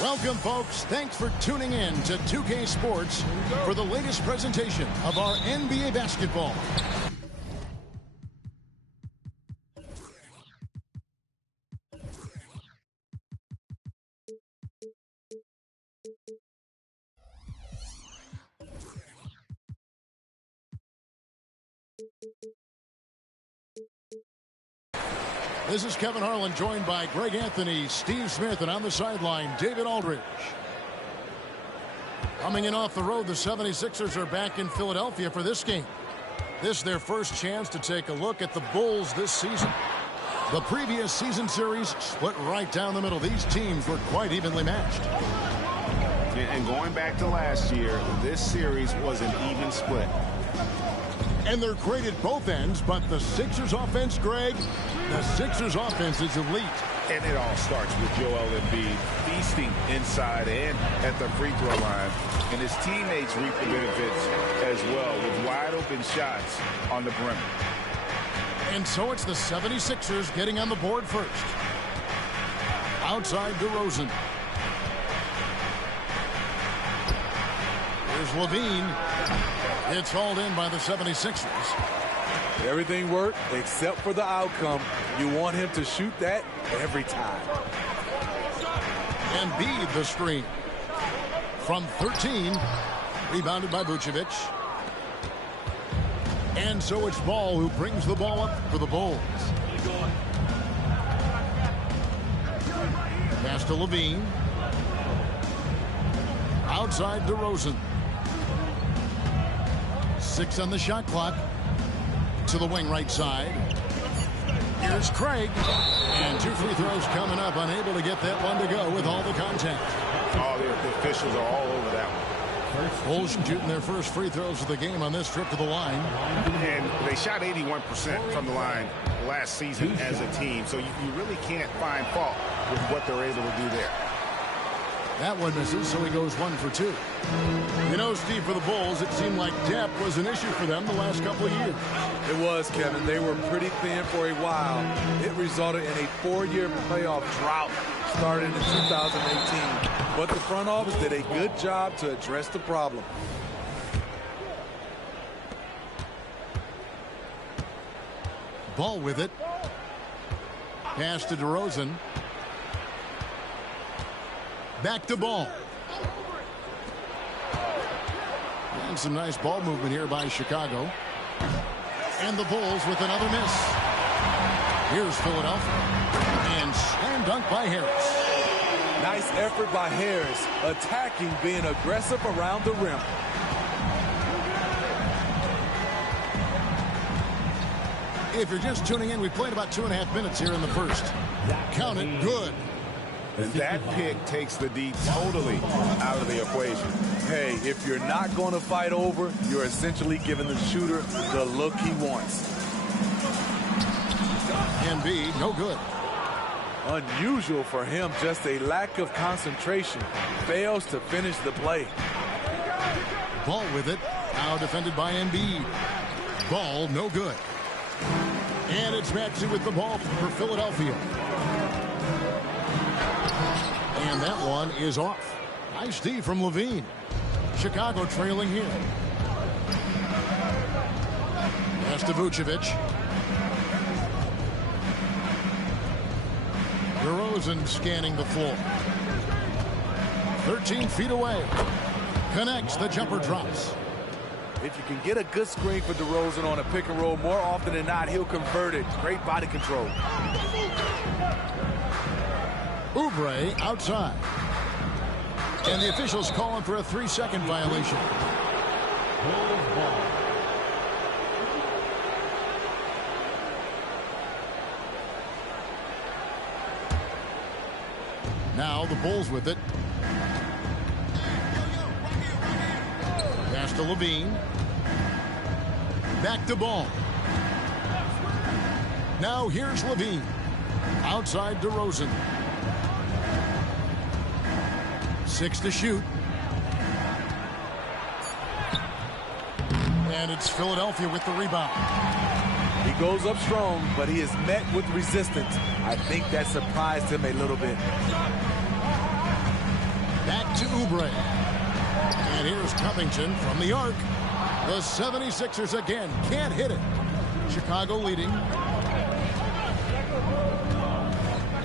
Welcome, folks. Thanks for tuning in to 2K Sports for the latest presentation of our NBA basketball. This is Kevin Harlan, joined by Greg Anthony, Steve Smith, and on the sideline, David Aldridge. Coming in off the road, the 76ers are back in Philadelphia for this game. This is their first chance to take a look at the Bulls this season. The previous season series split right down the middle. These teams were quite evenly matched. And going back to last year, this series was an even split. And they're great at both ends, but the Sixers offense, Greg, the Sixers offense is elite. And it all starts with Joel Embiid feasting inside and at the free throw line. And his teammates reap the benefits as well with wide open shots on the perimeter. And so it's the 76ers getting on the board first. Outside DeRozan. Here's Levine. It's hauled in by the 76ers. Everything worked except for the outcome. You want him to shoot that every time. Embiid the screen. From 13. Rebounded by Vucevic. And so it's Ball who brings the ball up for the Bulls. Pass to Levine. Outside DeRozan. 6 on the shot clock. To the wing right side. Here's Craig. And 2 free throws coming up. Unable to get that one to go with all the contact. Oh, the officials are all over that one. Bulls shooting their first free throws of the game on this trip to the line. And they shot 81% from the line last season as a team. So you really can't find fault with what they're able to do there. That one misses, so he goes 1 for 2. You know, Steve, for the Bulls, it seemed like depth was an issue for them the last couple of years. It was, Kevin. They were pretty thin for a while. It resulted in a 4-year playoff drought started in 2018. But the front office did a good job to address the problem. Ball with it. Pass to DeRozan. Back to Ball. And some nice ball movement here by Chicago. And the Bulls with another miss. Here's Philadelphia. And slam dunk by Harris. Nice effort by Harris, attacking, being aggressive around the rim. If you're just tuning in, we played about 2.5 minutes here in the first. Count it, good. And that pick takes the D totally out of the equation. Hey, if you're not going to fight over, you're essentially giving the shooter the look he wants. Embiid, no good. Unusual for him, just a lack of concentration. Fails to finish the play. Ball with it. Now defended by Embiid. Ball no good. And it's Maxey with the ball for Philadelphia. And that one is off. Nice D from Levine. Chicago trailing here. Pass to Vucevic. DeRozan scanning the floor. 13 feet away. Connects. The jumper drops. If you can get a good screen for DeRozan on a pick and roll, more often than not, he'll convert it. Great body control. Oubre outside. And the officials calling for a 3-second violation. Now the Bulls with it. Pass to Levine. Back to Ball. Now here's Levine. Outside DeRozan. 6 to shoot. And it's Philadelphia with the rebound. He goes up strong, but he is met with resistance. I think that surprised him a little bit. Back to Oubre. And here's Covington from the arc. The 76ers again can't hit it. Chicago leading.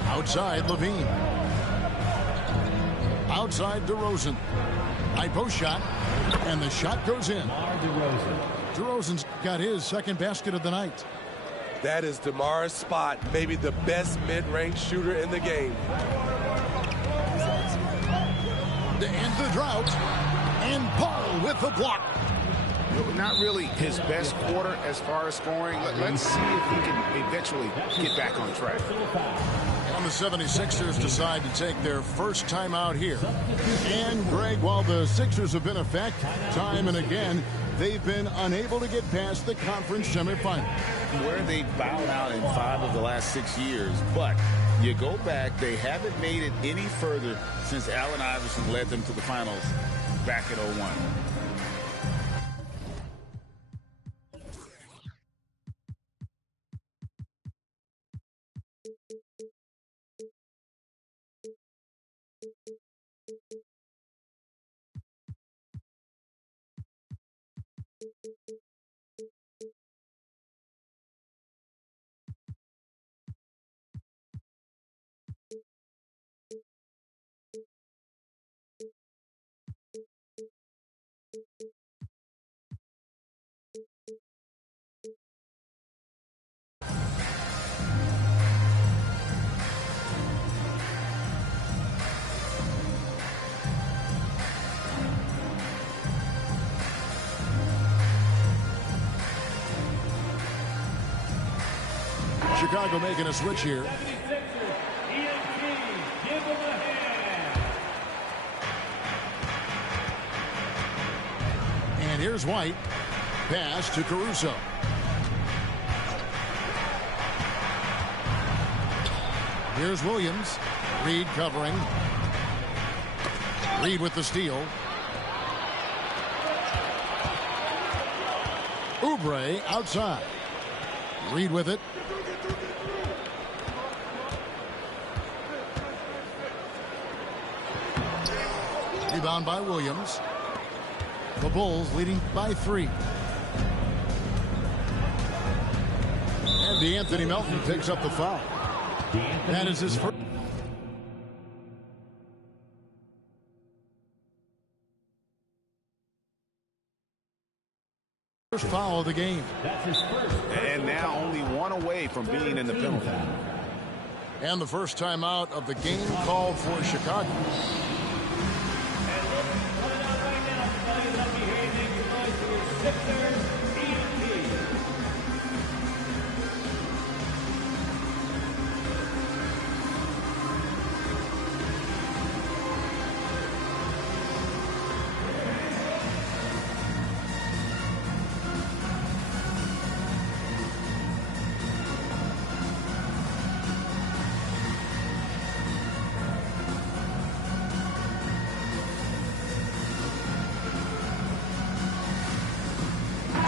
Outside Levine. Outside DeRozan. High post shot. And the shot goes in. DeRozan's got his second basket of the night. That is DeMar's spot. Maybe the best mid-range shooter in the game. To end the drought. And Paul with the block. Not really his best quarter as far as scoring. Let's see if he can eventually get back on track. And the 76ers decide to take their first time out here. And, Greg, while the Sixers have been a fact time and again, they've been unable to get past the conference semifinal. Where they bowed out in 5 of the last 6 years. But you go back, they haven't made it any further since Allen Iverson led them to the finals back in 01. Chicago making a switch here. And here's White. Pass to Caruso. Here's Williams. Reed covering. Reed with the steal. Oubre outside. Reed with it. Rebound by Williams. The Bulls leading by 3. And DeAnthony Melton picks up the foul. That is his first foul of the game. And now only one away from being in the penalty. And the first timeout of the game called for Chicago.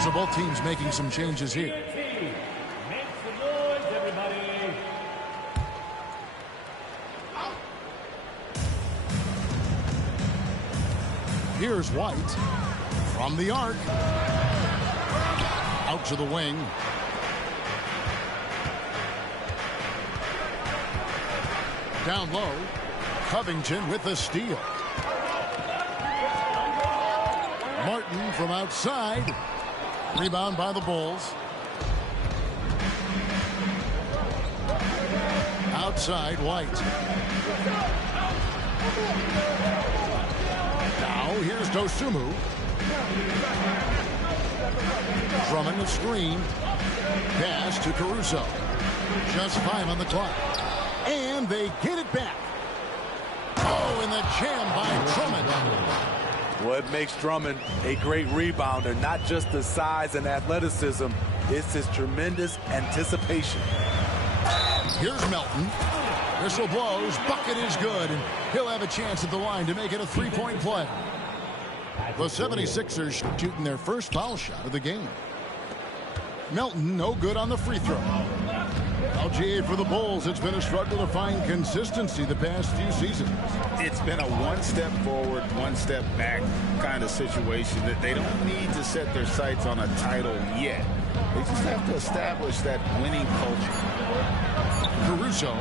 So both teams making some changes here. Make some noise, everybody. Here's White from the arc. Out to the wing. Down low. Covington with the steal. Martin from outside. Rebound by the Bulls. Outside, White. Now here's Dosunmu. Drummond the screen. Pass to Caruso. Just 5 on the clock. And they get it back. Oh, and the jam by Drummond. What makes Drummond a great rebounder, not just the size and athleticism, it's his tremendous anticipation. Here's Melton. Whistle blows. Bucket is good. And he'll have a chance at the line to make it a three-point play. The 76ers shooting their first foul shot of the game. Melton no good on the free throw. LGA for the Bulls. It's been a struggle to find consistency the past few seasons. It's been a one step forward, one step back kind of situation that they don't need to set their sights on a title yet. They just have to establish that winning culture. Caruso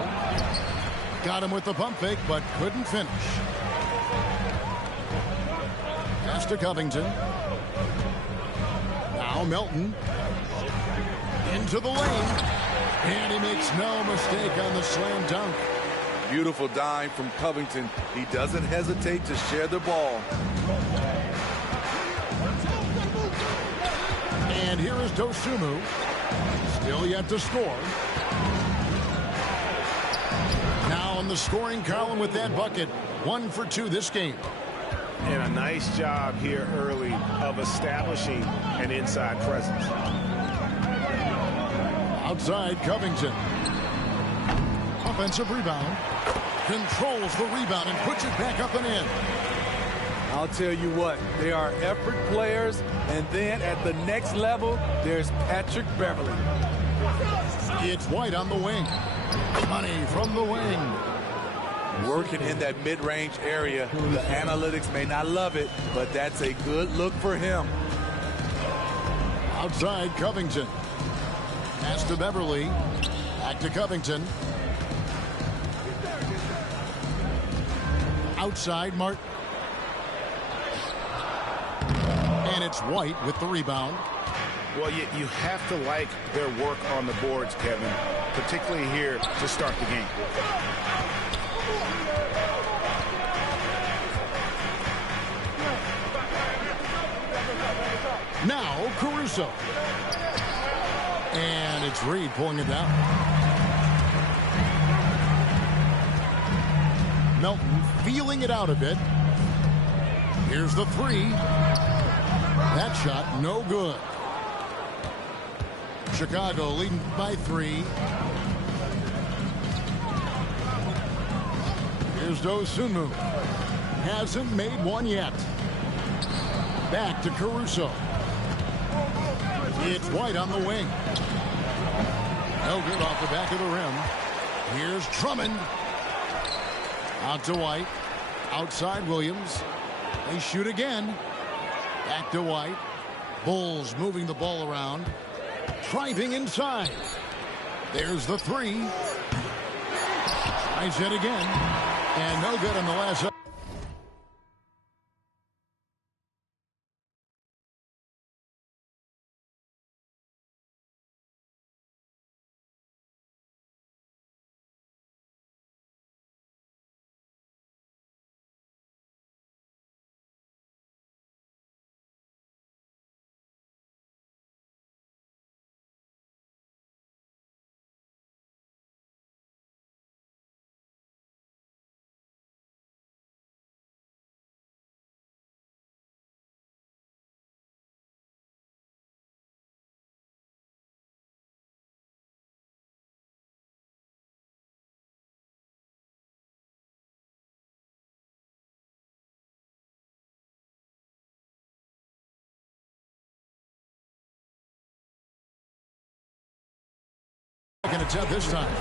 got him with the pump fake, but couldn't finish. Pass to Covington. Now Melton into the lane. And he makes no mistake on the slam dunk. Beautiful dime from Covington. He doesn't hesitate to share the ball. And here is Dosunmu. Still yet to score. Now in the scoring column with that bucket. 1 for 2 this game. And a nice job here early of establishing an inside presence. Outside, Covington. Offensive rebound. Controls the rebound and puts it back up and in. I'll tell you what, they are effort players, and then at the next level, there's Patrick Beverley. It's White on the wing. Money from the wing. Working in that mid-range area. The analytics may not love it, but that's a good look for him. Outside, Covington. Pass to Beverley. Back to Covington. Outside, Martin. And it's White with the rebound. Well, you have to like their work on the boards, Kevin, particularly here to start the game. Now, Caruso. And it's Reed pulling it down. Melton feeling it out a bit. Here's the three. That shot no good. Chicago leading by 3. Here's Dosunmu. Hasn't made one yet. Back to Caruso. It's White on the wing. No good off the back of the rim. Here's Drummond. Out to White. Outside Williams. They shoot again. Back to White. Bulls moving the ball around. Driving inside. There's the 3. Tries it again. And no good on the last. set this time.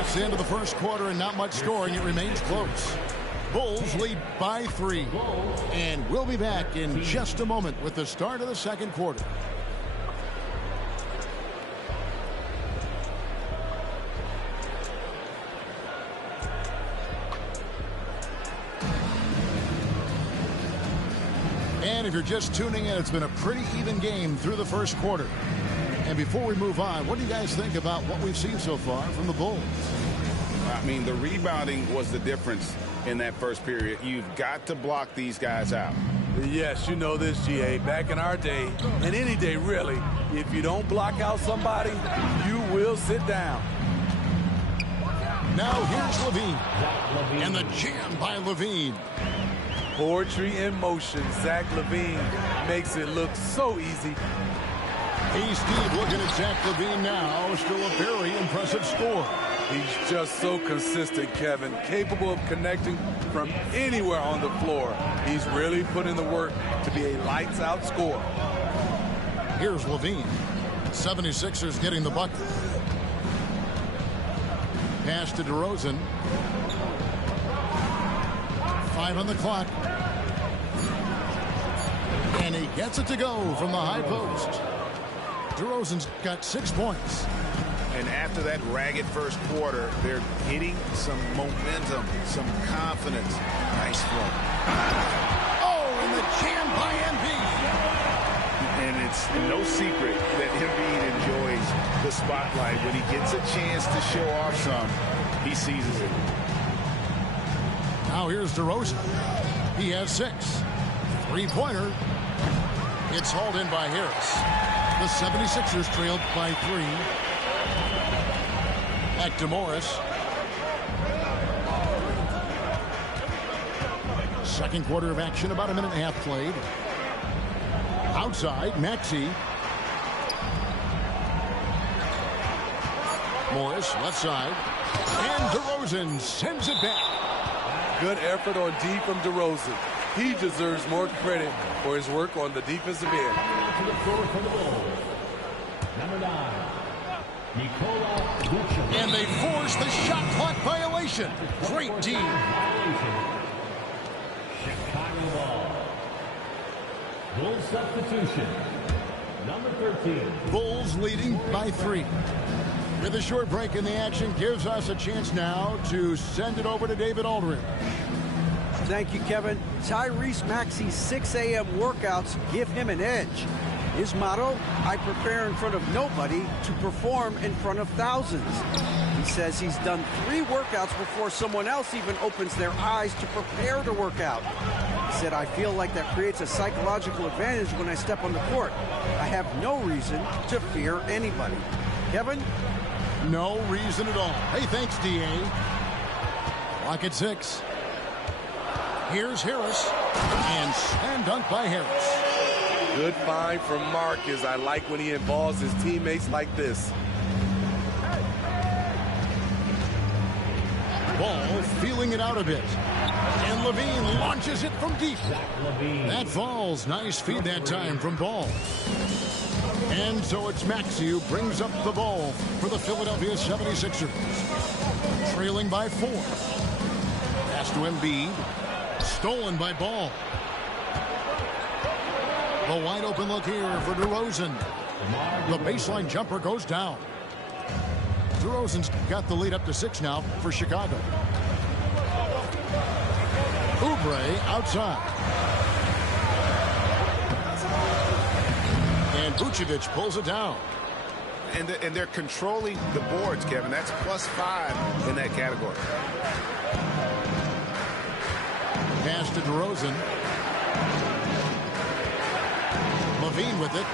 It's the end of the first quarter and not much scoring. It remains close. Bulls lead by 3. And we'll be back in just a moment with the start of the second quarter. And if you're just tuning in, it's been a pretty even game through the first quarter. And before we move on, what do you guys think about what we've seen so far from the Bulls? I mean, the rebounding was the difference in that first period. You've got to block these guys out. Yes, you know this, GA. Back in our day, and any day really, if you don't block out somebody, you will sit down. Now here's Levine. And the jam by Levine. Poetry in motion. Zach LaVine makes it look so easy. Hey, Steve, looking at Zach LaVine now. Still a very impressive score. He's just so consistent, Kevin. Capable of connecting from anywhere on the floor. He's really put in the work to be a lights-out scorer. Here's LaVine. 76ers getting the bucket. Pass to DeRozan. 5 on the clock. And he gets it to go from the high post. DeRozan's got 6 points. And after that ragged first quarter, they're hitting some momentum, some confidence. Nice flow. Oh, and the jam by Embiid. And it's no secret that Embiid enjoys the spotlight. When he gets a chance to show off some, he seizes it. Now here's DeRozan. He has 6. 3-pointer. It's hauled in by Harris. The 76ers trailed by 3. Back to Morris. Second quarter of action, about a minute and a half played. Outside, Maxey. Morris, left side. And DeRozan sends it back. Good effort on D from DeRozan. He deserves more credit for his work on the defensive end. To the floor for the Bulls. Number 9, Nikola Vucevic. And they force the shot clock violation. Great D. Chicago ball. Bulls substitution. Number 13. Bulls leading by 3. With a short break in the action, gives us a chance now to send it over to David Aldridge. Thank you, Kevin. Tyrese Maxey's 6 a.m. workouts give him an edge. His motto, I prepare in front of nobody to perform in front of thousands. He says he's done 3 workouts before someone else even opens their eyes to prepare to work out. He said, I feel like that creates a psychological advantage when I step on the court. I have no reason to fear anybody. Kevin? No reason at all. Hey, thanks, D.A. Clock at 6. Here's Harris. And slam dunk by Harris. Good find from Marcus. I like when he involves his teammates like this. Ball feeling it out a bit. And Levine launches it from deep. That falls. Nice feed that time from Ball. And so it's Maxey who brings up the ball for the Philadelphia 76ers. Trailing by 4. Pass to Embiid. Stolen by Ball. A wide open look here for DeRozan. The baseline jumper goes down. DeRozan's got the lead up to 6 now for Chicago. Oubre outside. And Vucevic pulls it down. And they're controlling the boards, Kevin. That's +5 in that category. Pass to DeRozan. Levine with it.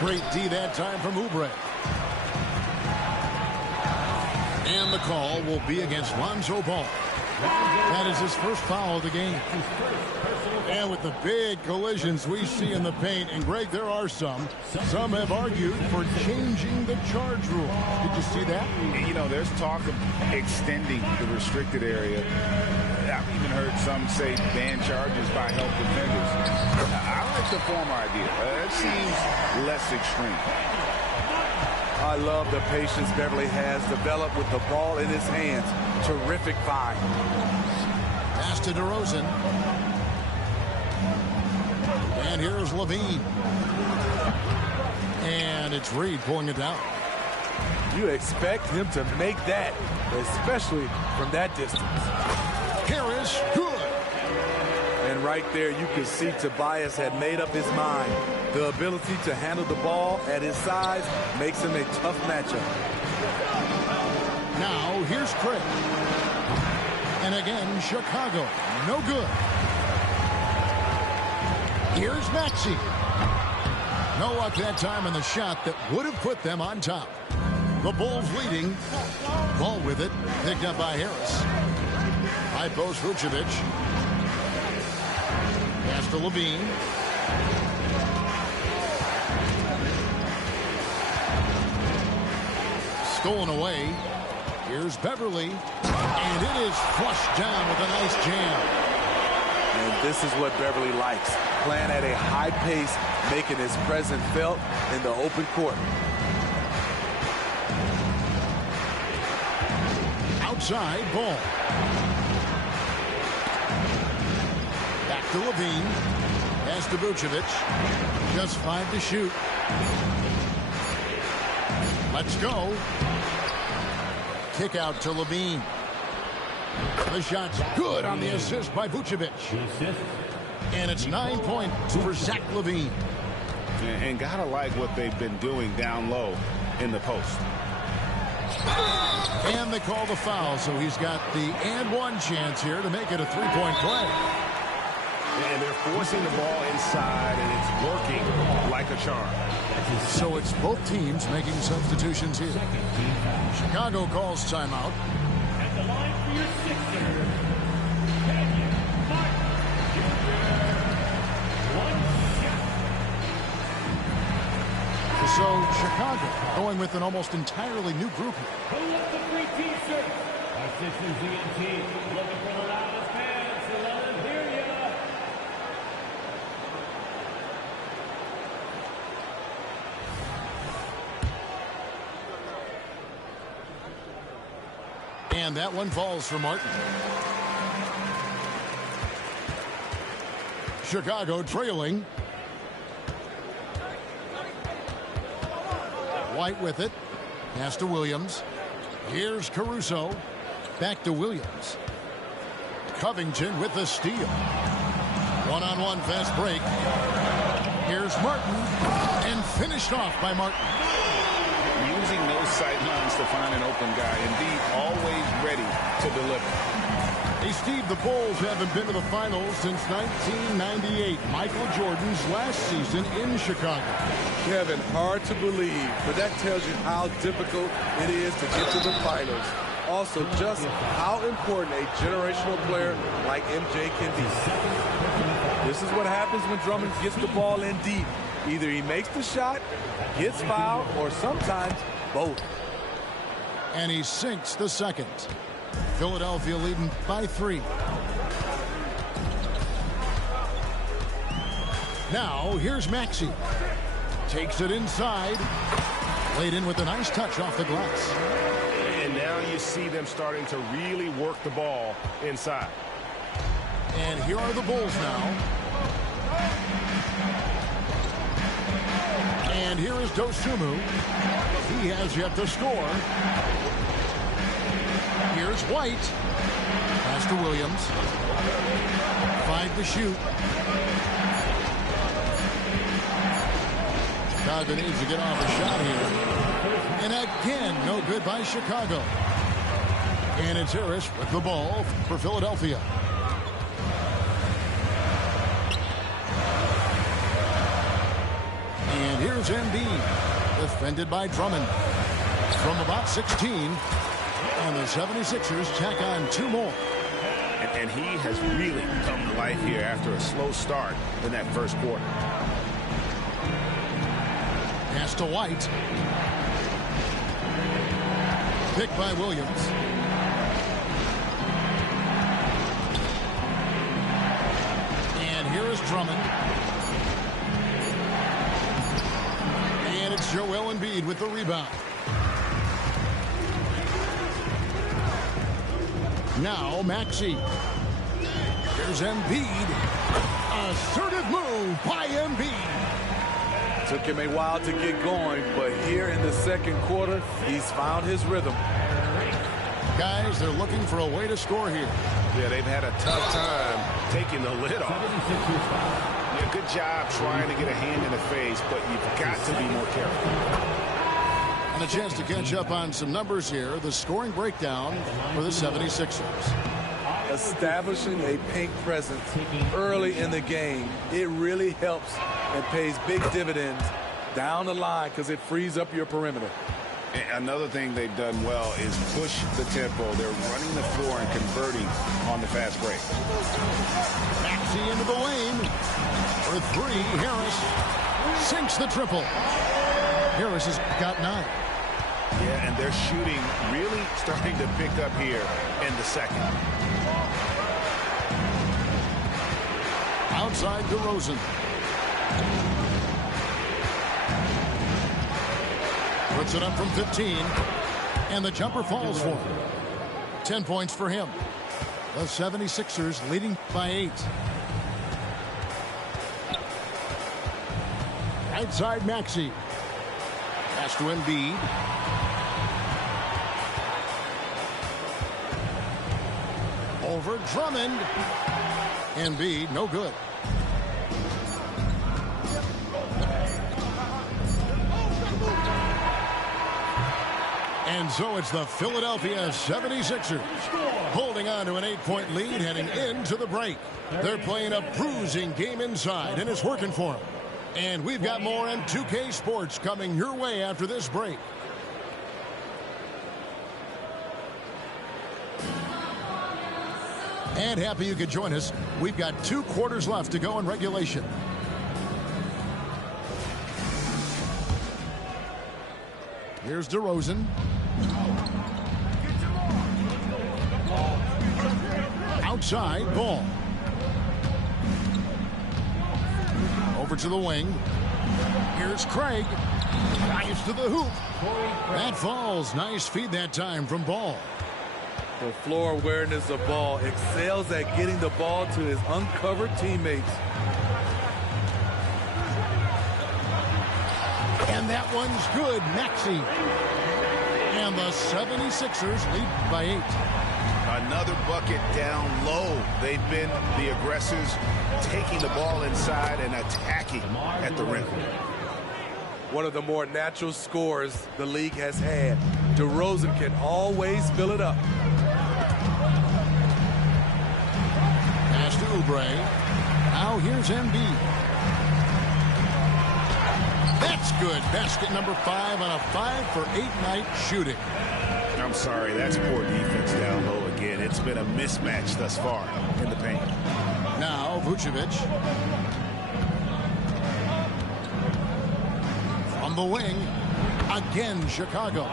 Great D that time from Oubre. And the call will be against Lonzo Ball. That is his first foul of the game. And with the big collisions we see in the paint, and Greg, there are some have argued for changing the charge rule. Did you see that? You know, there's talk of extending the restricted area. I've even heard some some say ban charges by help defenders. I like the former idea. It seems less extreme. I love the patience Beverly has developed with the ball in his hands. Terrific find. Pass to DeRozan. And here's Levine. And it's Reed pulling it down. You expect him to make that, especially from that distance. Harris, good. And right there, you can see Tobias had made up his mind. The ability to handle the ball at his size makes him a tough matchup. Now, here's Craig. And again, Chicago. No good. Here's Maxey. No luck that time on the shot that would have put them on top. The Bulls leading. Ball with it. Picked up by Harris. High post Vucevic. Pass to Levine. Stolen away. Here's Beverly. And it is flushed down with a nice jam. And this is what Beverly likes. Playing at a high pace, making his presence felt in the open court. Outside ball. Back to Levine. Pass to Vucevic. Just 5 to shoot. Let's go. Kick out to Levine. The shot's good on the assist by Vucevic. And it's 9 points for Zach LaVine. And gotta like what they've been doing down low in the post. And they call the foul, so he's got the and one chance here to make it a three-point play. And they're forcing the ball inside, and it's working like a charm. So it's both teams making substitutions here. Chicago calls timeout. At the line for your Sixers, Kenyon Martin Jr. One shot. So Chicago going with an almost entirely new group here. Pull up the free t-shirt. Our Sixers DNT looking for the loudest fans to let them hear ya. And that one falls for Martin. Chicago trailing. White with it. Pass to Williams. Here's Caruso. Back to Williams. Covington with the steal. One-on-one fast break. Here's Martin. And finished off by Martin. Using those sight lines to find an open guy. Indeed, always ready to deliver. Hey, Steve, the Bulls haven't been to the finals since 1998, Michael Jordan's last season in Chicago. Kevin, hard to believe, but that tells you how difficult it is to get to the finals. Also, just how important a generational player like MJ can be. This is what happens when Drummond gets the ball in deep. Either he makes the shot, gets fouled, or sometimes both. And he sinks the second. Philadelphia leading by 3. Now, here's Maxey. Takes it inside. Laid in with a nice touch off the glass. And now you see them starting to really work the ball inside. And here are the Bulls now. And here is Dosunmu. He has yet to score. Here's White. Pass to Williams. 5 to shoot. Chicago needs to get off a shot here. And again, no good by Chicago. And it's Harris with the ball for Philadelphia. And here's Embiid, defended by Drummond. From about 16, and the 76ers tack on 2 more. And he has really come to life here after a slow start in that first quarter. Pass to White. Picked by Williams. Drummond. And it's Joel Embiid with the rebound. Now Maxey. Here's Embiid. Assertive move by Embiid. Took him a while to get going, but here in the second quarter, he's found his rhythm. Guys, they're looking for a way to score here. Yeah, they've had a tough time taking the lid off. Yeah, good job trying to get a hand in the face, but you've got to be more careful. And a chance to catch up on some numbers here. The scoring breakdown for the 76ers. Establishing a paint presence early in the game, it really helps and pays big dividends down the line because it frees up your perimeter. Another thing they've done well is push the tempo. They're running the floor and converting on the fast break. Maxey into the lane. For three, Harris sinks the triple. Harris has got 9. Yeah, and they're shooting really starting to pick up here in the second. Outside DeRozan. Puts it up from 15. And the jumper falls for him. 10 points for him. The 76ers leading by 8. Outside Maxey. Pass to Embiid. Over Drummond. Embiid, no good. And so it's the Philadelphia 76ers holding on to an 8-point lead heading into the break. They're playing a bruising game inside, and it's working for them. And we've got more M2K Sports coming your way after this break. And happy you could join us. We've got 2 quarters left to go in regulation. Here's DeRozan. Outside, Ball. Over to the wing. Here's Craig. Drives to the hoop. That falls. Nice feed that time from Ball. The floor awareness of Ball excels at getting the ball to his uncovered teammates. And that one's good. Maxey. And the 76ers lead by 8. Another bucket down low. They've been the aggressors, taking the ball inside and attacking at the rim. One of the more natural scorers the league has had. DeRozan can always fill it up. Pass to Oubre. Now here's Embiid. That's good. Basket number 5 on a 5-for-8 night shooting. I'm sorry, that's poor defense down low again. It's been a mismatch thus far in the paint. Now Vucevic. From the wing. Again, Chicago.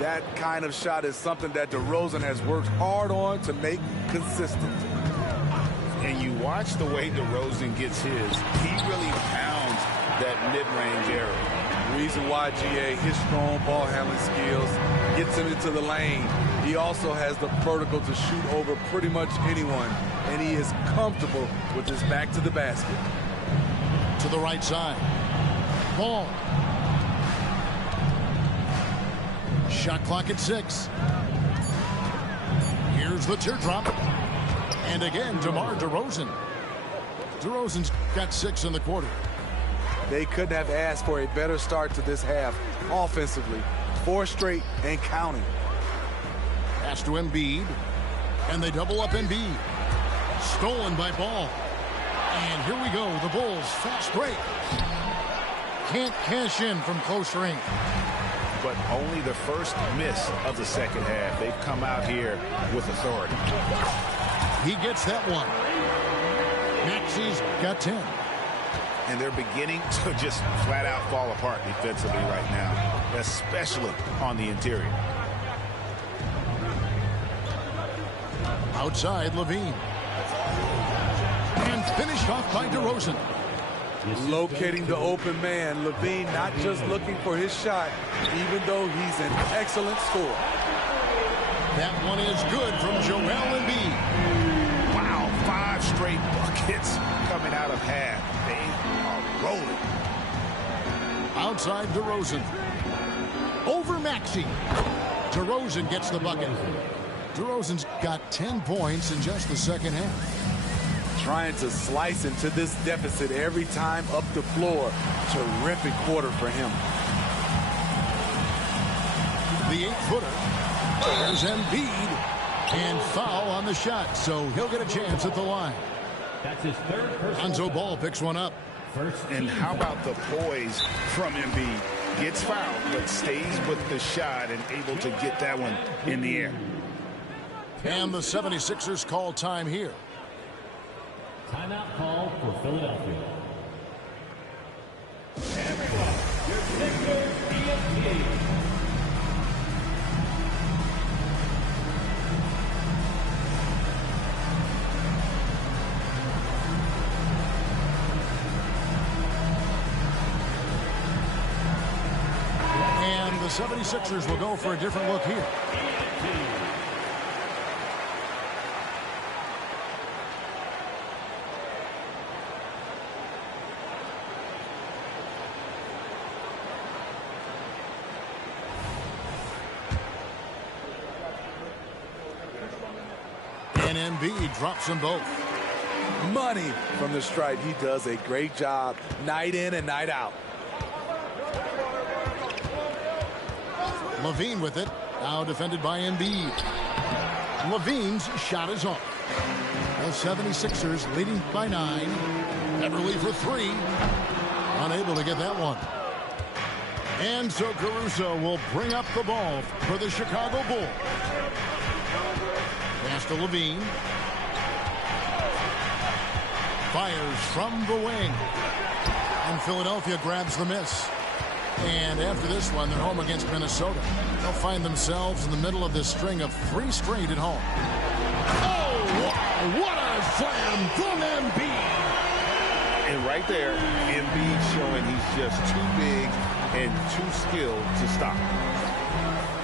That kind of shot is something that DeRozan has worked hard on to make consistent. And you watch the way DeRozan gets his. He really pounds that mid-range area. Reason why, GA, his strong ball handling skills gets him into the lane. He also has the vertical to shoot over pretty much anyone, and he is comfortable with his back to the basket. To the right side. Ball. Shot clock at 6. Here's the teardrop. And again, DeMar DeRozan. DeRozan's got 6 in the quarter. They couldn't have asked for a better start to this half offensively. 4 straight and counting. Pass to Embiid. And they double up Embiid. Stolen by Ball. And here we go. The Bulls fast break. Can't cash in from close range. But only the first miss of the second half. They've come out here with authority. He gets that one. Maxey's got 10. And they're beginning to just flat out fall apart defensively right now, especially on the interior. Outside, Levine. And finished off by DeRozan. Locating the open man, Levine not just looking for his shot, even though he's an excellent scorer. That one is good from Joel Embiid. Wow, 5 straight buckets coming out of half. They are rolling. Outside DeRozan. Over Maxey. DeRozan gets the bucket. DeRozan's got 10 points in just the second half. Trying to slice into this deficit every time up the floor. Terrific quarter for him. The 8-footer. There's Embiid. And foul on the shot, so he'll get a chance at the line. That's his third personal Lonzo foul. Ball picks one up. And how about the poise from Embiid? Gets fouled, but stays with the shot and able to get that one in the air. And the 76ers call time here. Timeout call for Philadelphia. Everyone, your Sixers ESP. And the 76ers will go for a different look here. And Embiid drops them both. Money from the stripe. He does a great job night in and night out. Levine with it. Now defended by Embiid. Levine's shot is off. The 76ers leading by 9. Beverly for 3. Unable to get that one. And so Caruso will bring up the ball for the Chicago Bulls. Pass to Levine. Fires from the wing. And Philadelphia grabs the miss. And after this one, they're home against Minnesota. They'll find themselves in the middle of this string of 3 straight at home. Oh, wow, what a slam from Embiid. And right there, Embiid showing he's just too big and too skilled to stop.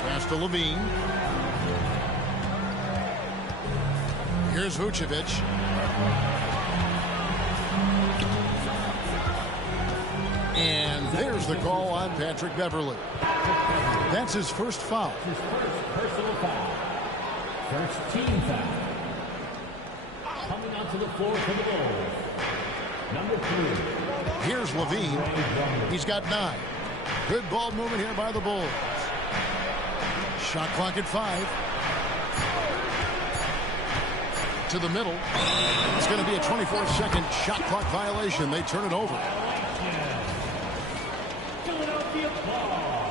Pass to Levine. Here's Vucevic. And there's the call on Patrick Beverly. That's his first foul. His first personal foul. First team foul. Coming onto the floor for the Bulls. Number 3. Here's Levine. He's got 9. Good ball movement here by the Bulls. Shot clock at 5. To the middle. It's going to be a 24-second shot clock violation. They turn it over. Philadelphia ball.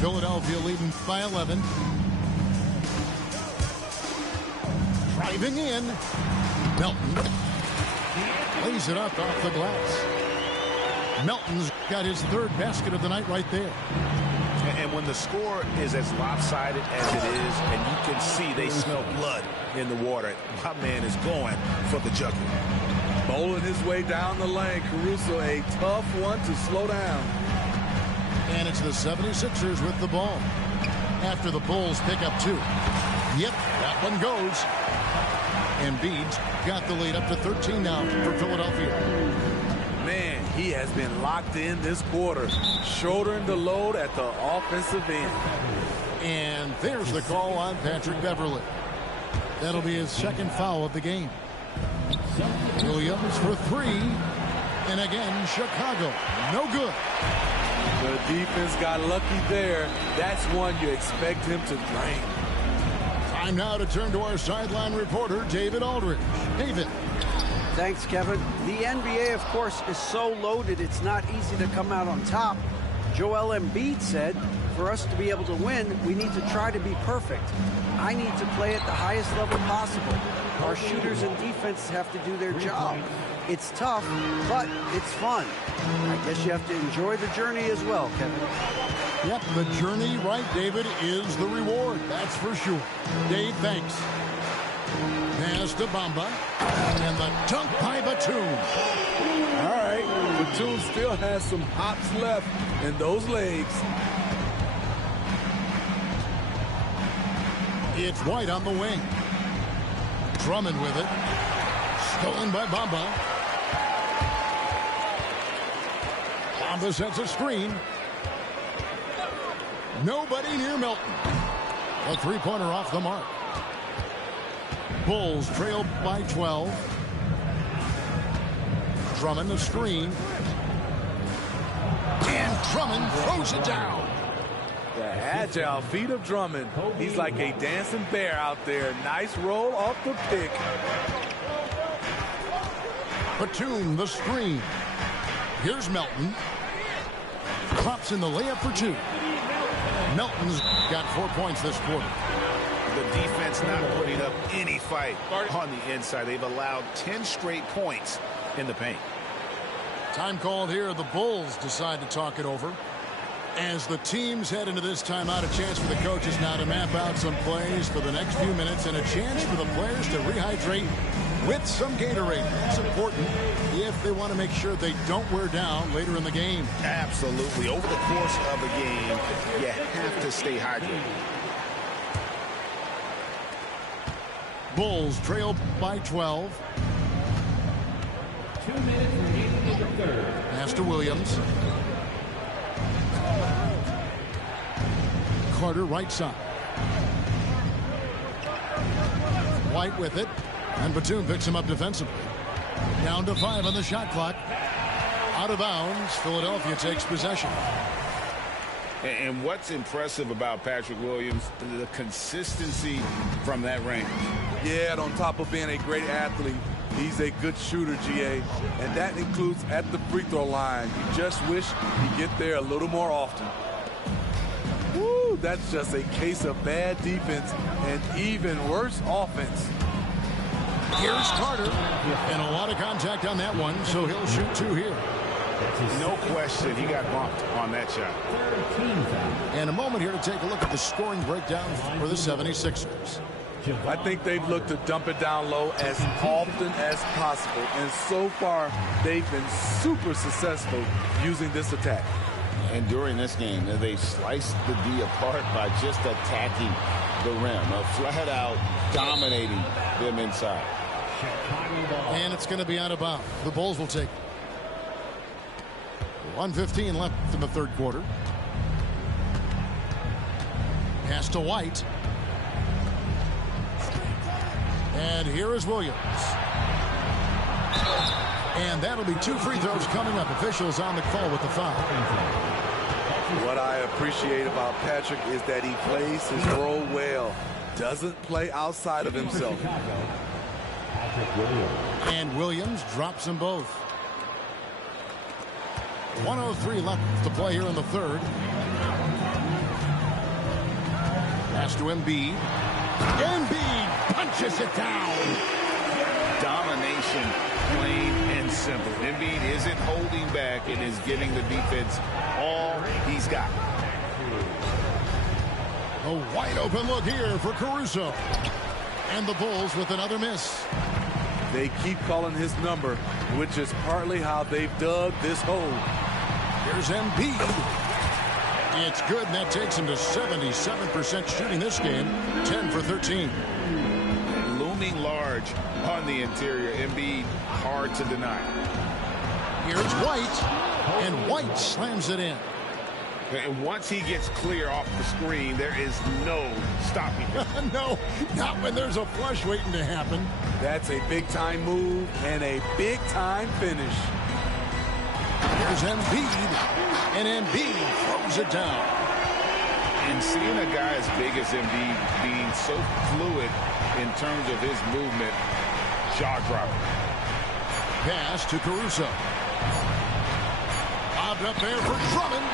Philadelphia leading by 11. Driving in. Melton lays it up off the glass. Melton's got his 3rd basket of the night right there. And when the score is as lopsided as it is, and you can see they smell blood in the water, my man is going for the jugular. Bowling his way down the lane. Caruso, a tough one to slow down. And it's the 76ers with the ball. After the Bulls pick up 2. Yep, that one goes. Embiid's got the lead up to 13 now for Philadelphia. Man, he has been locked in this quarter, shouldering the load at the offensive end. And there's the call on Patrick Beverly. That'll be his 2nd foul of the game. Williams for 3. And again, Chicago. No good. The defense got lucky there. That's one you expect him to drain. Time now to turn to our sideline reporter, David Aldridge. David. Thanks, Kevin. The NBA, of course, is so loaded it's not easy to come out on top. Joel Embiid said, for us to be able to win, we need to try to be perfect. I need to play at the highest level possible. Our shooters and defense have to do their job. It's tough, but it's fun. I guess you have to enjoy the journey as well, Kevin. Yep, the journey, right, David, is the reward. That's for sure. Dave, thanks. Pass Pass to Bamba. And the dunk by Batum. All right, Batum still has some hops left in those legs. It's White on the wing. Drummond with it. Stolen by Bamba. Bamba sets a screen. Nobody near Melton. A three-pointer off the mark. Bulls trail by 12. Drummond the screen. And Drummond throws it down. The agile feet of Drummond. He's like a dancing bear out there. Nice roll off the pick. Batum the screen. Here's Melton. Drops in the layup for two. Melton's got 4 points this quarter. The defense not putting up any fight on the inside. They've allowed 10 straight points in the paint. Time called here. The Bulls decide to talk it over. As the teams head into this timeout, a chance for the coaches now to map out some plays for the next few minutes and a chance for the players to rehydrate with some Gatorade. That's important if they want to make sure they don't wear down later in the game. Absolutely. Over the course of a game, you have to stay hydrated. Bulls trail by 12. 2 minutes remaining in the third. Pass to Williams. Carter right side. White with it. And Batum picks him up defensively. Down to 5 on the shot clock. Out of bounds. Philadelphia takes possession. And what's impressive about Patrick Williams, the consistency from that range. Yeah, and on top of being a great athlete, he's a good shooter, GA. And that includes at the free throw line. You just wish he'd get there a little more often. Woo, that's just a case of bad defense and even worse offense. Here's Carter. And a lot of contact on that one, so he'll shoot 2 here. No question he got bumped on that shot. And a moment here to take a look at the scoring breakdown for the 76ers. I think they've looked to dump it down low as often as possible. And so far, they've been super successful using this attack. And during this game, they sliced the D apart by just attacking the rim, flat out dominating them inside. And it's going to be out of bounds. The Bulls will take it. 1:15 left in the third quarter. Pass to White. And here is Williams. And that'll be 2 free throws coming up. Officials on the call with the foul. What I appreciate about Patrick is that he plays his role well. Doesn't play outside of himself. And Williams drops them both. 1:03 left to play here in the third. Pass to Embiid. Embiid punches it down. Domination, plain and simple. Embiid isn't holding back and is giving the defense all he's got. A wide open look here for Caruso. And the Bulls with another miss. They keep calling his number, which is partly how they've dug this hole. Here's Embiid. It's good, and that takes him to 77% shooting this game. 10 for 13. Looming large on the interior. Embiid, hard to deny. Here's White, and White slams it in. And once he gets clear off the screen, there is no stopping him. No, not when there's a flush waiting to happen. That's a big-time move and a big-time finish. Here's Embiid, and Embiid throws it down. And seeing a guy as big as Embiid being so fluid in terms of his movement, jaw-dropping. Pass to Caruso. Bobbed up there for Drummond.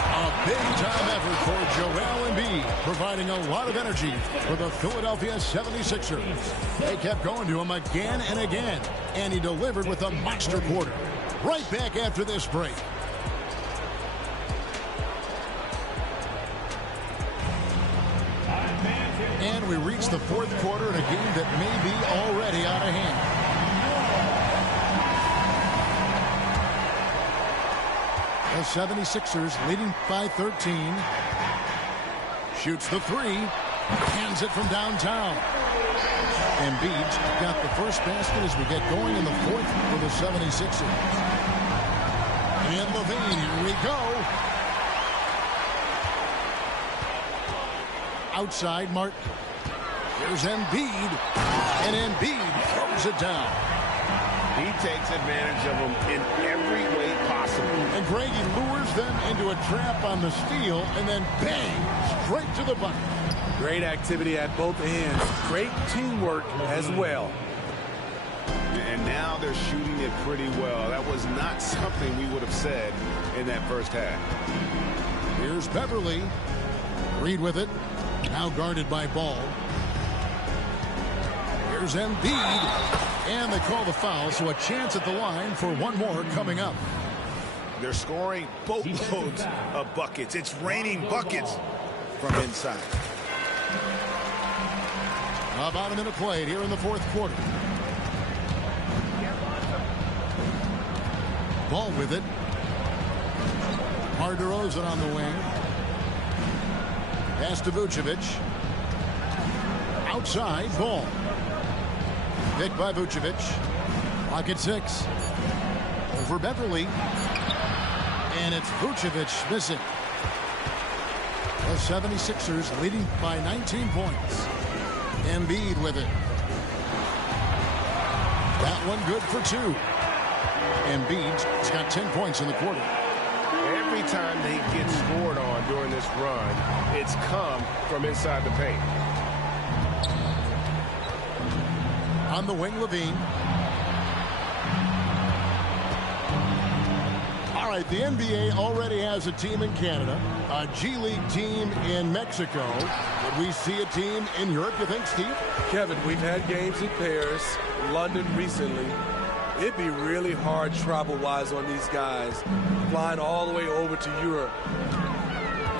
A big-time effort for Joel Embiid, providing a lot of energy for the Philadelphia 76ers. They kept going to him again and again, and he delivered with a monster quarter. Right back after this break. And we reach the fourth quarter in a game that may be already The 76ers leading by 13. Shoots the three. Hands it from downtown. Embiid's got the first basket as we get going in the fourth for the 76ers. And Levine, here we go. Outside, Martin. Here's Embiid. And Embiid throws it down. He takes advantage of them in every way possible. And Greg, he lures them into a trap on the steal, and then bang, straight to the bucket. Great activity at both ends. Great teamwork as well. And now they're shooting it pretty well. That was not something we would have said in that first half. Here's Beverly. Reed with it. Now guarded by Ball. Here's Embiid. And they call the foul, so a chance at the line for one more coming up. They're scoring boatloads of buckets. It's raining buckets from inside. About a minute played here in the fourth quarter. Ball with it. DeRozan on the wing. Pass to Vucevic. Outside, Ball. Picked by Vucevic. Clock at 6. Over Beverly. And it's Vucevic missing. The 76ers leading by 19 points. Embiid with it. That one good for 2. Embiid's got 10 points in the quarter. Every time they get scored on during this run, it's come from inside the paint. On the wing, Levine. All right, the NBA already has a team in Canada, a G League team in Mexico. Would we see a team in Europe, you think, Steve? Kevin, we've had games in Paris, London recently. It'd be really hard travel-wise on these guys, flying all the way over to Europe.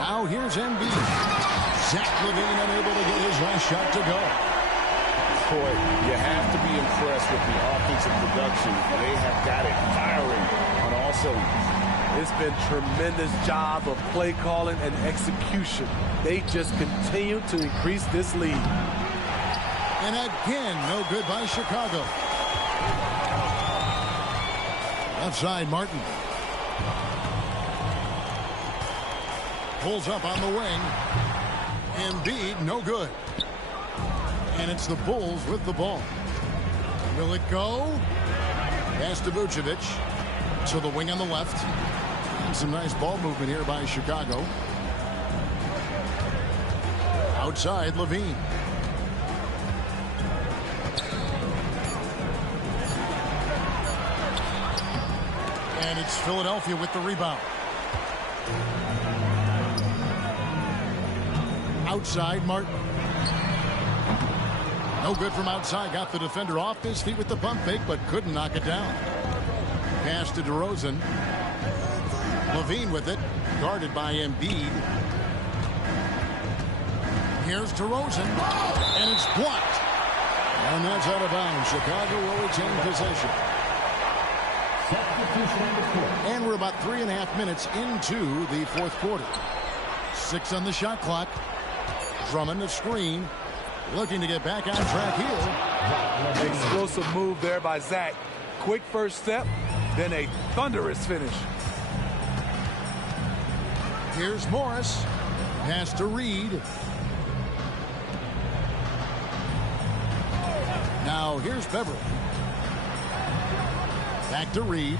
Now here's Embiid. Zach LaVine unable to get his last shot to go. Boy, you have to be impressed with the offensive production. They have got it firing on all cylinders. It's been tremendous job of play calling and execution. They just continue to increase this lead. And again, no good by Chicago. Left side, Martin. Pulls up on the wing. Embiid, no good. And it's the Bulls with the ball. Will it go? Pass to Vucevic. To the wing on the left. And some nice ball movement here by Chicago. Outside, Levine. And it's Philadelphia with the rebound. Outside, Martin. No good from outside. Got the defender off his feet with the pump fake, but couldn't knock it down. Pass to DeRozan. Levine with it. Guarded by Embiid. Here's DeRozan. And it's blocked. And that's out of bounds. Chicago will retain possession. And we're about 3.5 minutes into the fourth quarter. 6 on the shot clock. Drummond, a screen. Looking to get back on track here. Explosive move there by Zach. Quick first step, then a thunderous finish. Here's Morris. Pass to Reed. Now here's Beverly. Back to Reed.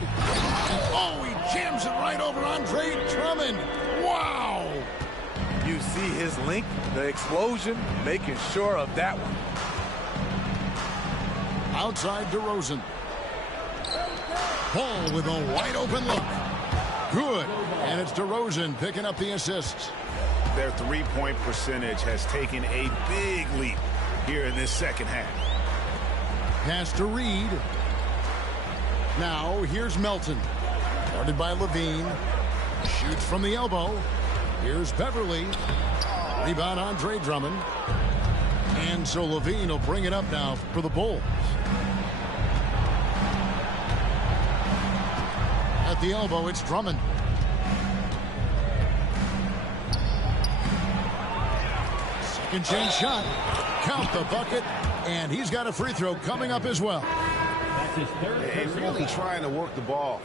Oh, he jams it right over Andre Drummond. Wow! You see his length, the explosion, making sure of that one. Outside DeRozan. Paul with a wide open look. Good. And it's DeRozan picking up the assists. Their three-point percentage has taken a big leap here in this second half. Pass to Reed. Now here's Melton. Guarded by Levine. Shoots from the elbow. Here's Beverly. Rebound Andre Drummond. And so Levine will bring it up now for the Bulls. At the elbow, it's Drummond. Second chance shot. Count the bucket. And he's got a free throw coming up as well. And really trying to work the ball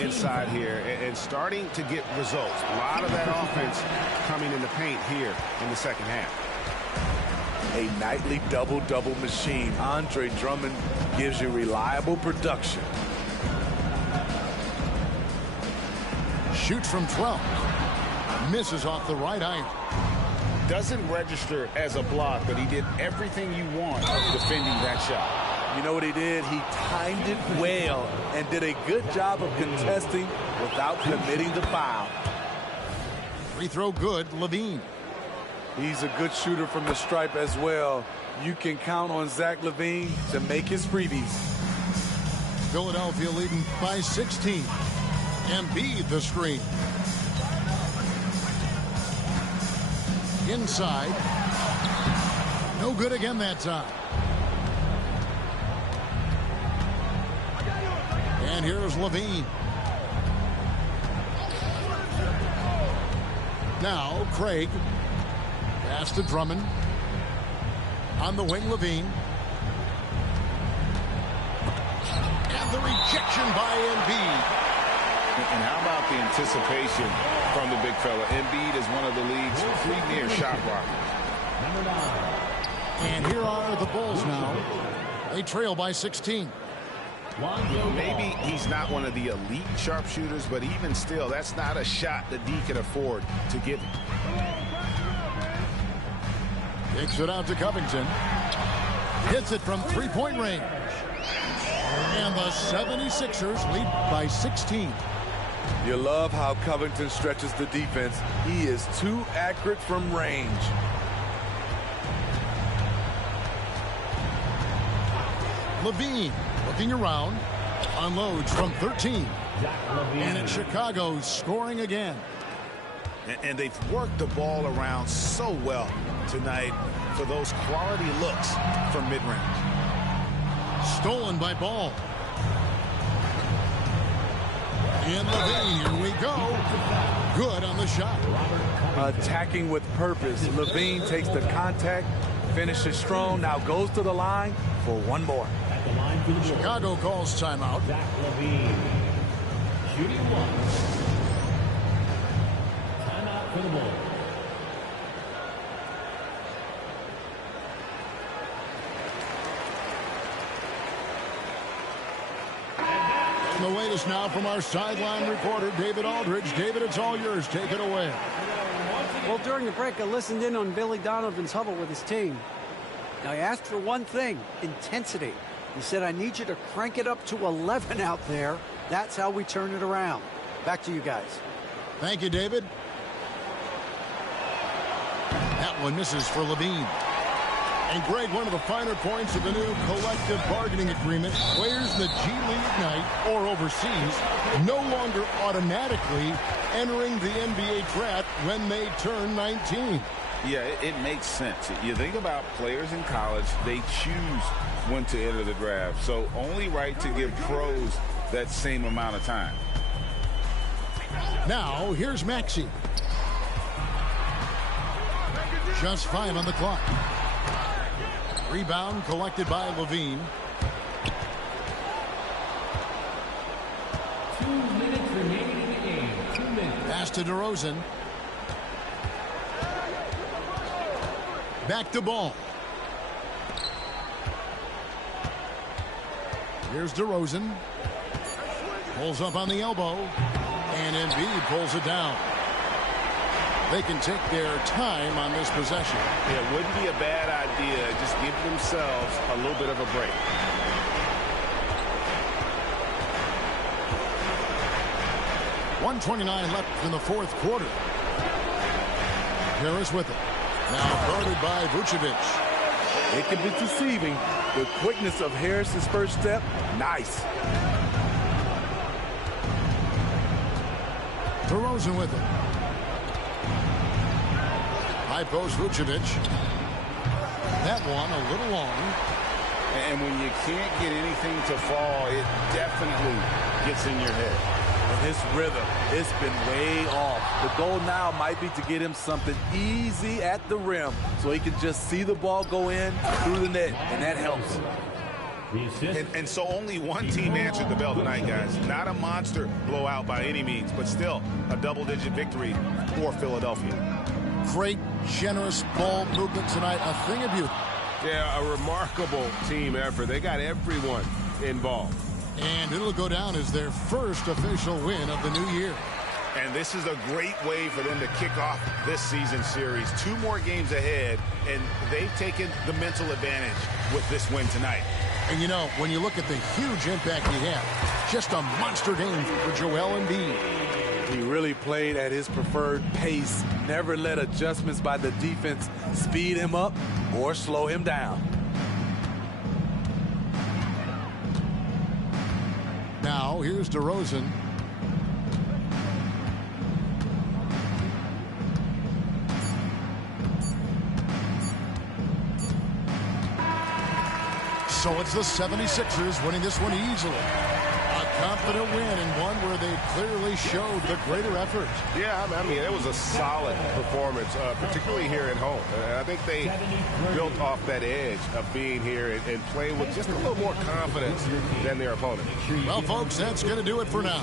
inside here and starting to get results. A lot of that offense coming in the paint here in the second half. A nightly double-double machine. Andre Drummond gives you reliable production. Shoots from 12. Misses off the right iron. Doesn't register as a block, but he did everything you want defending that shot. You know what he did? He timed it well and did a good job of contesting without committing the foul. Free throw good, LaVine. He's a good shooter from the stripe as well. You can count on Zach LaVine to make his freebies. Philadelphia leading by 16. Embiid the screen. Inside. No good again that time. And here's LaVine. Now Craig. Pass to Drummond. On the wing, LaVine. And the rejection by Embiid. And how about the anticipation from the big fella? Embiid is one of the league's premier shot blockers. And here are the Bulls now. They trail by 16. Maybe he's not one of the elite sharpshooters, but even still, that's not a shot that D can afford to give him. Takes it out to Covington. Hits it from three-point range. And the 76ers lead by 16. You love how Covington stretches the defense. He is too accurate from range. LaVine looking around. Unloads from 13. And it's Chicago scoring again. And they've worked the ball around so well tonight for those quality looks from mid-range. Stolen by Ball. And LaVine, here we go. Good on the shot. Attacking with purpose. LaVine takes the contact, finishes strong, now goes to the line for one more. Chicago calls timeout. Zach LaVine. Shooting one. Timeout for the Bulls. The latest now from our sideline reporter, David Aldridge. David, it's all yours. Take it away. Well, during the break, I listened in on Billy Donovan's huddle with his team. Now, he asked for one thing, intensity. He said, I need you to crank it up to 11 out there. That's how we turn it around. Back to you guys. Thank you, David. That one misses for LaVine. And Greg, one of the finer points of the new collective bargaining agreement, players in the G League Ignite or overseas no longer automatically entering the NBA draft when they turn 19. Yeah, it makes sense. You think about players in college, they choose when to enter the draft. So only right to give pros that same amount of time. Now, here's Maxey. Just 5 on the clock. Rebound collected by LaVine. 2 minutes remaining in the game. 2 minutes. Pass to DeRozan. Back to Ball. Here's DeRozan. Pulls up on the elbow. And Embiid pulls it down. They can take their time on this possession. It wouldn't be a bad idea. Just give themselves a little bit of a break. .129 left in the fourth quarter. Harris with it. Now guarded by Vucevic. It can be deceiving. The quickness of Harris's first step, nice. DeRozan with it. High post Vucevic. That one a little long. And when you can't get anything to fall, it definitely gets in your head. his rhythm, it's been way off. The goal now might be to get him something easy at the rim so he can just see the ball go in through the net, and that helps. And so only one team answered the bell tonight, guys. Not a monster blowout by any means, but still a double-digit victory for Philadelphia. Great, generous ball movement tonight. A thing of beauty. Yeah, a remarkable team effort. They got everyone involved. And it'll go down as their first official win of the new year. And this is a great way for them to kick off this season series. 2 more games ahead, and they've taken the mental advantage with this win tonight. And, you know, when you look at the huge impact he had, just a monster game for Joel Embiid. He really played at his preferred pace, never let adjustments by the defense speed him up or slow him down. Now, here's DeRozan. So it's the 76ers winning this one easily. A confident win and one where they clearly showed the greater effort. Yeah, I mean, it was a solid performance, particularly here at home. And I think they built off that edge of being here and playing with just a little more confidence than their opponent. Well, folks, that's going to do it for now.